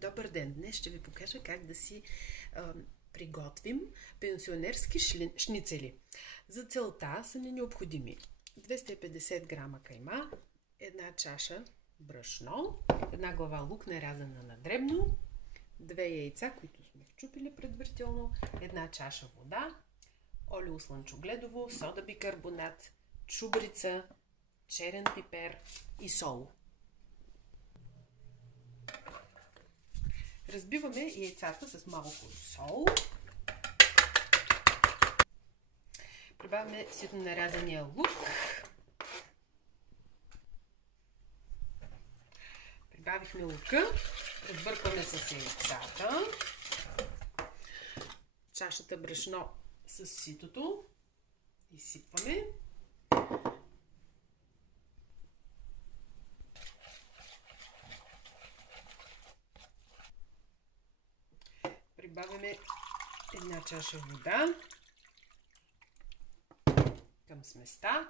Добър ден! Днес ще ви покажа как да си приготвим пенсионерски шницели. За целта са ни необходими 250 грама кайма, една чаша брашно, една глава лук нарязана на дребно, 2 яйца, които сме счупили предварително, една чаша вода, олио слънчогледово, сода бикарбонат, чубрица, черен пипер и сол. Разбиваме яйцата с малко сол. Прибавяме ситно нарязания лук. Прибавихме лука. Разбъркваме с яйцата. Чашата брашно с ситото. Изсипваме. Прибавяме една чаша вода към сместа.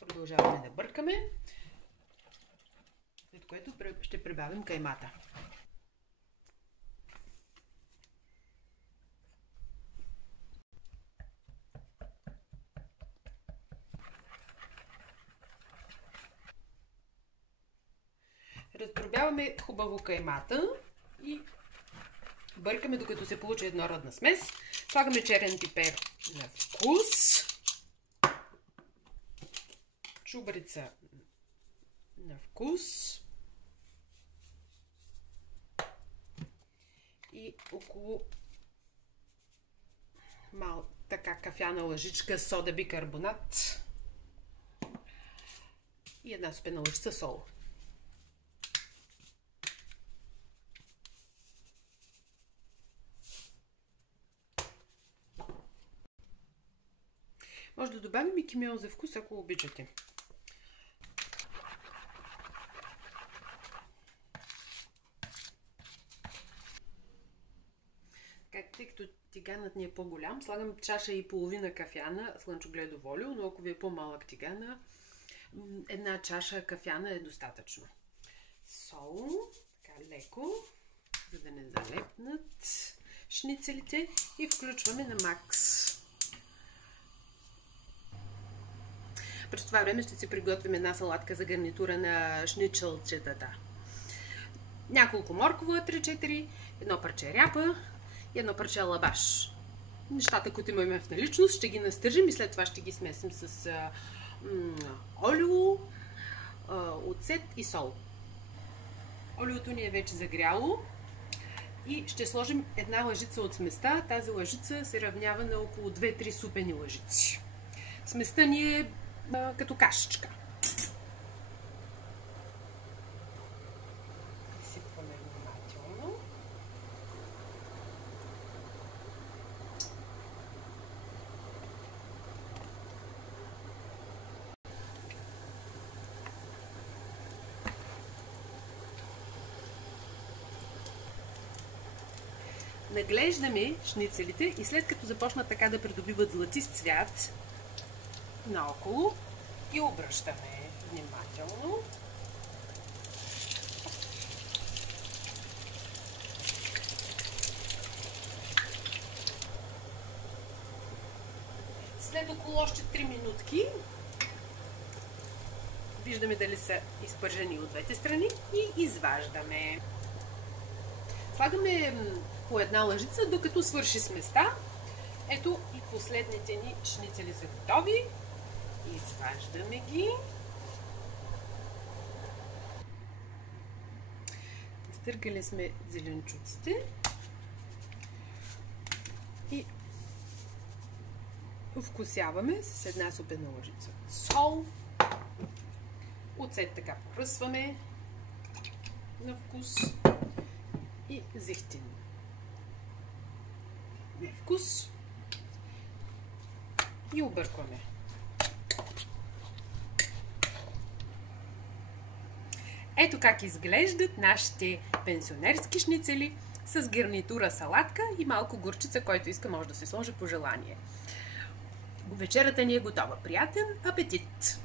Продължаваме да бъркаме, след което ще прибавим каймата. Раздробяваме хубаво каймата и бъркаме, докато се получи еднородна смес. Слагаме черен пипер на вкус, чубрица на вкус и около така кафяна лъжичка сода бикарбонат и една супена лъжица сол. Може да добавим и кимион за вкус, ако обичате. Тъй като тиганът ни е по-голям, слагам чаша и половина кафяна слънчогледово олио, но ако ви е по-малък тигана, една чаша кафяна е достатъчно. Сол, така леко, за да не залепнат шницелите, и включваме на макс. През това време ще си приготвим една салатка за гарнитура на шничелчетата. Няколко моркова, 3-4, едно парче ряпа и едно парче лабаш. Нещата, които имаме в наличност, ще ги настържим и след това ще ги смесим с олио, оцет и сол. Олиото ни е вече загряло и ще сложим една лъжица от сместа. Тази лъжица се равнява на около 2-3 супени лъжици. Сместа ни е като кашичка. Изсипваме внимателно. Наглеждаме шницелите и след като започнат така да придобиват златист цвят наоколо и обръщаме внимателно. След около още 3 минутки виждаме дали са изпържени от двете страни и изваждаме. Слагаме по една лъжица, докато свърши сместа. Ето и последните ни шницели са готови. Изваждаме ги. Изтъргали сме зеленчуците и вкусяваме с една супена лъжица сол. Оцет така поръсваме на вкус и зехтин на вкус и объркваме. Ето как изглеждат нашите пенсионерски шницели с гарнитура салатка и малко горчица, който иска може да се сложи по желание. Вечерята ни е готова. Приятен апетит!